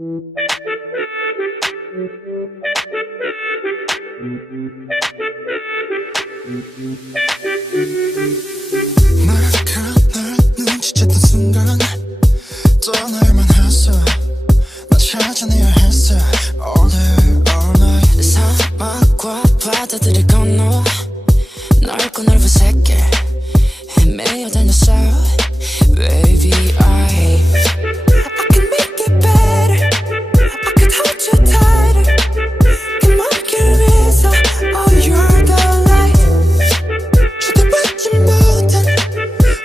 널 눈치챘던 순간 떠날만 했어 나 찾아내야 했어 All day all night 사막과 바다들을 건너 넓고 넓은 세계 헤매어 다녔어 Baby I can make it better I could hold you tighter Come on 길 위해서 Oh you're the light 주대받지 못한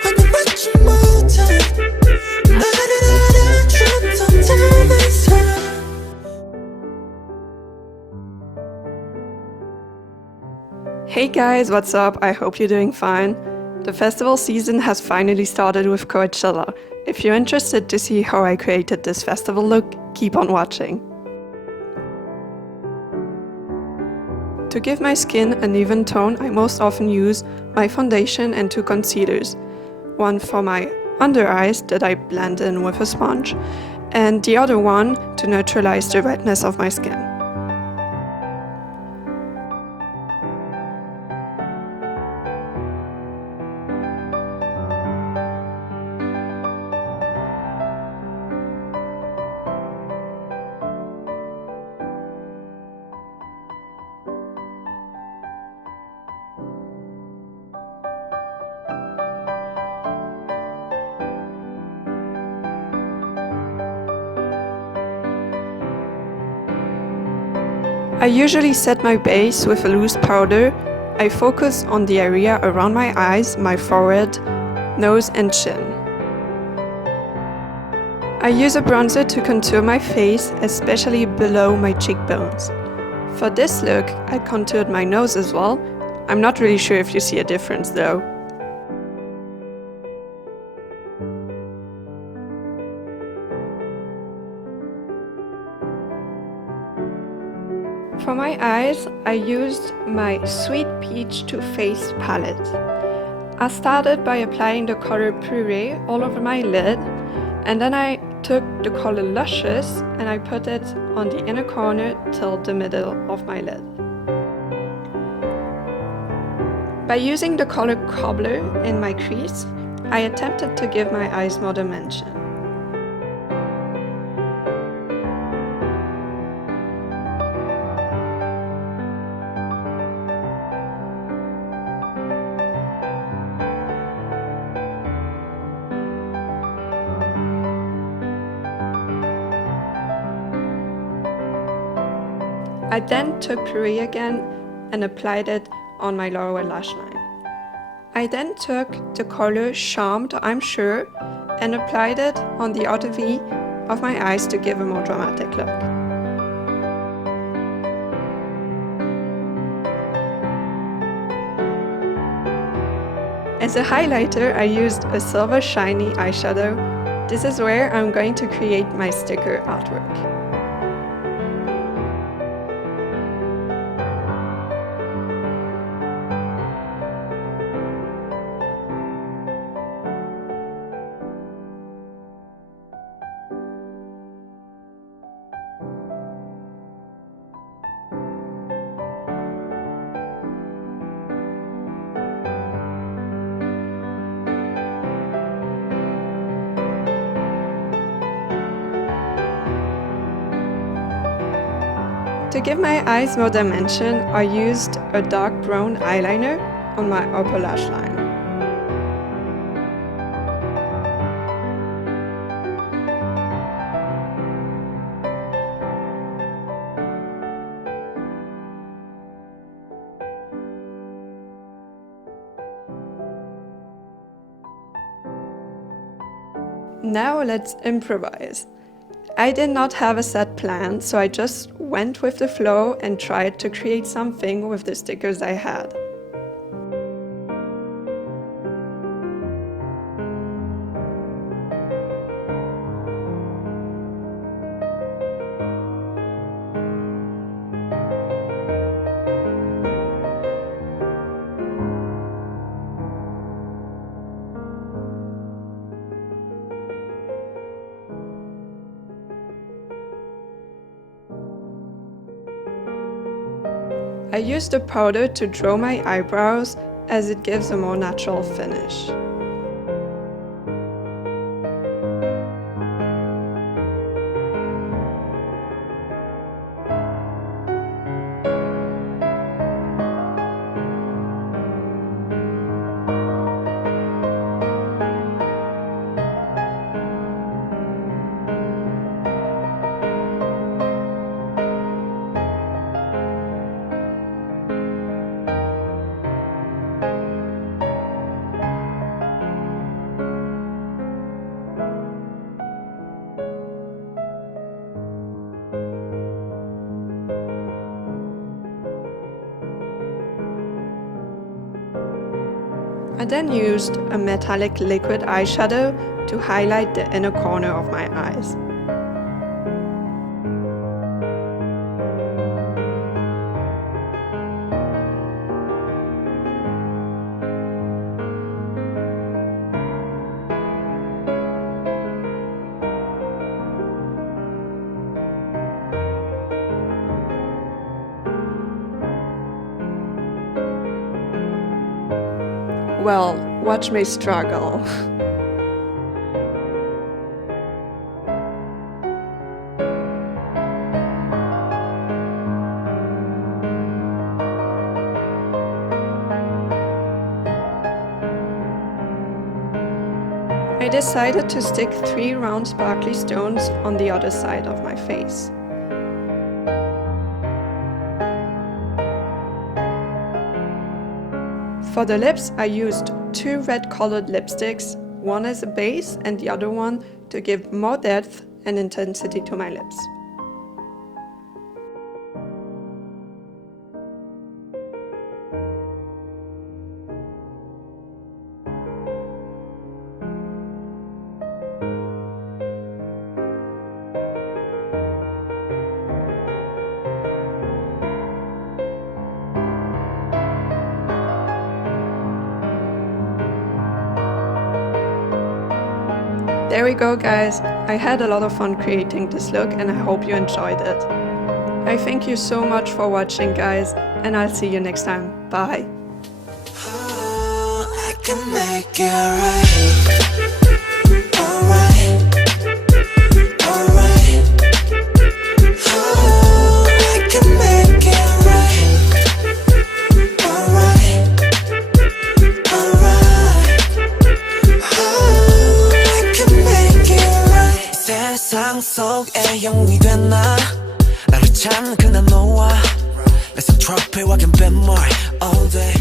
환영받지 못한 나를 알아줬던 닮아서 Hey guys, what's up? I hope you're doing fine. The festival season has finally started with Coachella. If you're interested to see how I created this festival look, keep on watching. To give my skin an even tone, I most often use my foundation and two concealers. One for my under eyes that I blend in with a sponge, and the other one to neutralize the redness of my skin. I usually set my base with a loose powder. I focus on the area around my eyes, my forehead, nose and chin. I use a bronzer to contour my face, especially below my cheekbones. For this look, I contoured my nose as well. I'm not really sure if you see a difference though. For my eyes, I used my Sweet Peach Too Faced palette. I started by applying the color Puree all over my lid, and then I took the color Luscious and I put it on the inner corner till the middle of my lid. By using the color Cobbler in my crease, I attempted to give my eyes more dimension. I then took Puree again and applied it on my lower lash line. I then took the color Charmed, I'm Sure, and applied it on the outer V of my eyes to give a more dramatic look. As a highlighter, I used a silver shiny eyeshadow. This is where I'm going to create my sticker artwork. To give my eyes more dimension, I used a dark brown eyeliner on my upper lash line. Now let's improvise. I did not have a set plan, so I just went with the flow and tried to create something with the stickers I had. I used the powder to draw my eyebrows as it gives a more natural finish. I then used a metallic liquid eyeshadow to highlight the inner corner of my eyes. Well, watch me struggle. I decided to stick 3 round sparkly stones on the other side of my face. For the lips, I used 2 red colored lipsticks, one as a base and the other one to give more depth and intensity to my lips. There we go, guys. I had a lot of fun creating this look and I hope you enjoyed it. I thank you so much for watching, guys, and I'll see you next time. Bye. Oh, I can make it right. Alright, alright. Oh, I can make it right. Alright, alright. Oh, I can make it right. 세상 속에 영웅이 된 나 나를 찾는 그날 너와 Let's trophy walking bit more all day